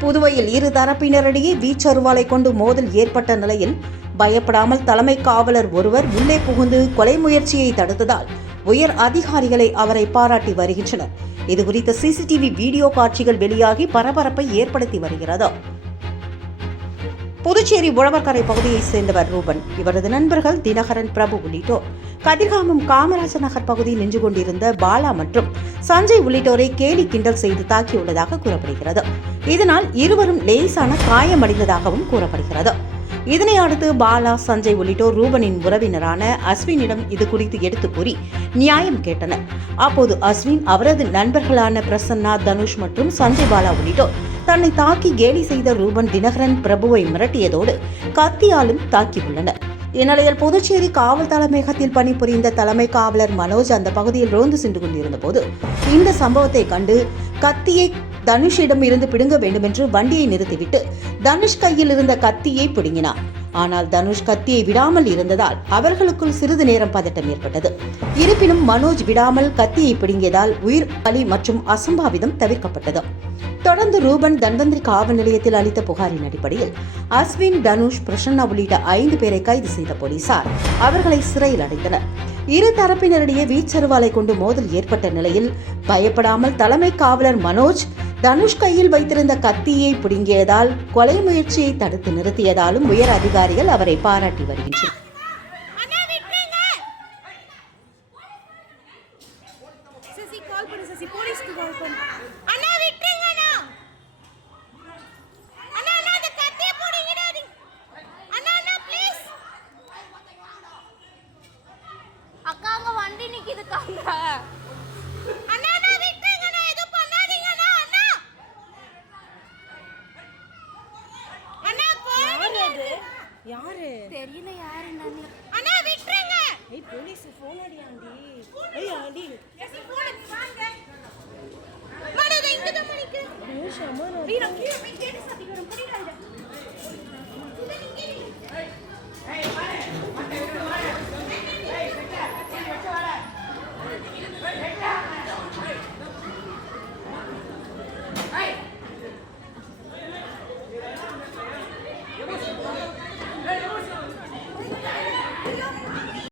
புதுவையில் இரு தரப்பினரிடையே வீச்சருவாலை கொண்டு மோதல் ஏற்பட்ட நிலையில் பயப்படாமல் தலைமை காவலர் ஒருவர் உள்ளே புகுந்து கொலை முயற்சியை தடுத்ததால் உயர் அதிகாரிகளை அவரை பாராட்டி வருகின்றனர். இதுகுறித்த சிசிடிவி வீடியோ காட்சிகள் வெளியாகி பரபரப்பை ஏற்படுத்தி வருகிறது. புதுச்சேரி உழவர்கரை பகுதியைச் சேர்ந்தவர் ரூபன். இவரது நண்பர்கள் தினகரன் பிரபு உள்ளிட்டோர். கதிர்காமம் காமராஜர் நகர் பகுதியில் நின்று கொண்டிருந்த பாலா மற்றும் சஞ்சய் உள்ளிட்டோரை கேலி கிண்டல் செய்து தாக்கியுள்ளதாக கூறப்படுகிறது. இதனால் இருவரும் லேசான காயமடைந்ததாகவும் கூறப்படுகிறது. இதனை அடுத்து பாலா சஞ்சய் உள்ளிட்டோர் ரூபனின் உறவினரான அஸ்வினிடம் இது குறித்து எடுத்து கூறி நியாயம் கேட்டனர். அப்போது அஸ்வின் அவரது நண்பர்களான பிரசன்னா தனுஷ் மற்றும் சஞ்சய் பாலா உள்ளிட்டோர் தன்னை தாக்கி கேலி செய்த ரூபன் தினகரன் பிரபுவை மிரட்டியதோடு கத்தியாலும் தாக்கியுள்ளனர். இந்நிலையில் புதுச்சேரி காவல் தலைமையகத்தில் பணிபுரிந்த தலைமை காவலர் மனோஜ் அந்த பகுதியில் ரோந்து சென்று கொண்டிருந்த போது இந்த சம்பவத்தை கண்டு கத்தியை தனுஷிடம் இருந்து பிடுங்க வேண்டுமென்று வண்டியை நிறுத்திவிட்டு தனுஷ் கையில் இருந்த கத்தியை பிடுங்கினார் ஆனால் தனுஷ் கத்தியை விடாமல் இருந்ததால் அவர்களுக்குள் சிறிது நேரம் பதட்டம் ஏற்பட்டது. இருப்பினும் மனோஜ் விடாமல் கத்தியை பிடுங்கியதால் உயிர் பலி மற்றும் அசம்பாவிதம் தவிர்க்கப்பட்டது. தொடர்ந்து ரூபன் தன்வந்திரி காவல் நிலையத்தில் அளித்த புகாரின் அடிப்படையில் அஸ்வின் தனுஷ் பிரசன்னா உள்ளிட்ட ஐந்து பேரை கைது செய்த போலீசார் அவர்களை சிறையில் அடைத்தனர். இரு தரப்பினரிடையே வீச்சருவாலை கொண்டு மோதல் ஏற்பட்ட நிலையில் பயப்படாமல் தலைமை காவலர் மனோஜ் தனுஷ் கையில் வைத்திருந்த கத்தியை பிடுங்கியதால் கொலை முயற்சியை தடுத்து நிறுத்தியதாலும் உயர் அதிகாரிகள் அவரை பாராட்டி வருகின்றனர். அண்ணா கால் பண்ணு சசி போலீஸ்க்கு கால் பண்ணு அண்ணா விட்டுருங்க அண்ணா அண்ணா அண்ணா அந்த கத்திய போடுங்கடாதீங்க அண்ணா அண்ணா ப்ளீஸ் அக்கா அங்க வண்டி நிக்குதுக்காங்க அண்ணா அண்ணா விட்டுருங்க அண்ணா எதுவும் பண்ணாதீங்க அண்ணா அண்ணா அண்ணா போறீங்க யாரு? தெரியல யாரு அண்ணா விட்டுருங்க. ஏய் போலீஸ் ஃபோன் அடி ஆண்டி ஏய் ஆண்டி போடு நீ வாங்க. மாடு இங்க தான் மணிக்கு நிமிஷம் நான் வீரா கீழே போய் கேட்டு